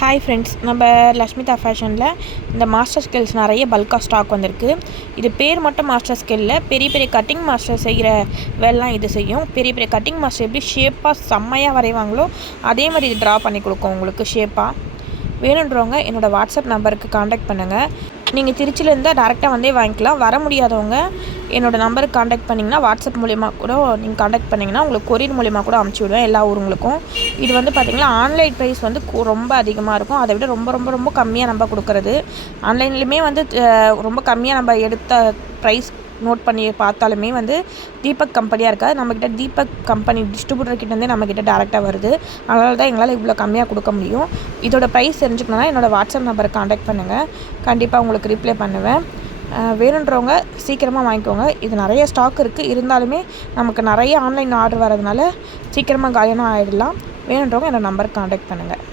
Hi friends, நம்ம லஷ்மிதா ஃபேஷனில் இந்த master skills நிறைய பல்காக ஸ்டாக் வந்திருக்கு. இது பேர் மட்டும் மாஸ்டர் ஸ்கில்ல, பெரிய பெரிய கட்டிங் மாஸ்டர் செய்கிற வேலைலாம் இது செய்யும். பெரிய பெரிய கட்டிங் மாஸ்டர் எப்படி ஷேப்பாக செம்மையாக வரைவாங்களோ அதே மாதிரி இது ட்ரா பண்ணி கொடுக்கும் உங்களுக்கு ஷேப்பாக. வேணுன்றவங்க என்னோடய வாட்ஸ்அப் நம்பருக்கு காண்டாக்ட் பண்ணுங்கள். நீங்கள் திருச்சியில் இருந்தால் டேரெக்டாக வந்தே வாங்கிக்கலாம். வர முடியாதவங்க என்னோடய நம்பருக்கு காண்டாக்ட் பண்ணிங்கன்னா வாட்ஸ்அப் மூலிமா கூட நீங்கள் காண்டாக்ட் பண்ணிங்கன்னா உங்களுக்கு கொரியர் மூலிமா கூட அமுச்சு விடுவேன் எல்லா ஊருங்களுக்கும். இது வந்து பார்த்திங்கன்னா ஆன்லைன் ப்ரைஸ் வந்து ரொம்ப அதிகமாக இருக்கும். அதை விட ரொம்ப ரொம்ப ரொம்ப கம்மியாக நம்ம கொடுக்குறது. ஆன்லைன்லேயுமே வந்து ரொம்ப கம்மியாக நம்ம எடுத்த ப்ரைஸ் நோட் பண்ணி பார்த்தாலுமே வந்து தீபக் கம்பெனியாக இருக்காது. நம்மக்கிட்ட தீபக் கம்பெனி டிஸ்ட்ரிபியூட்டர்கிட்டேருந்தே நம்மக்கிட்ட டேரெக்டாக வருது. அதனால தான் எங்களால் இவ்வளோ கம்மியாக கொடுக்க முடியும். இதோட ப்ரைஸ் தெரிஞ்சுக்கணுன்னா என்னோடய வாட்ஸ்அப் நம்பருக்கு காண்டாக்ட் பண்ணுங்கள். கண்டிப்பாக உங்களுக்கு ரிப்ளை பண்ணுவேன். வேணுன்றவங்க சீக்கிரமாக வாங்கிக்கோங்க. இது நிறைய ஸ்டாக் இருக்குது. இருந்தாலுமே நமக்கு நிறைய ஆன்லைன் ஆர்டர் வரதுனால சீக்கிரமாக காலியான ஆகிடலாம். வேணுன்றவங்க என்னோடய நம்பருக்கு காண்டாக்ட் பண்ணுங்கள்.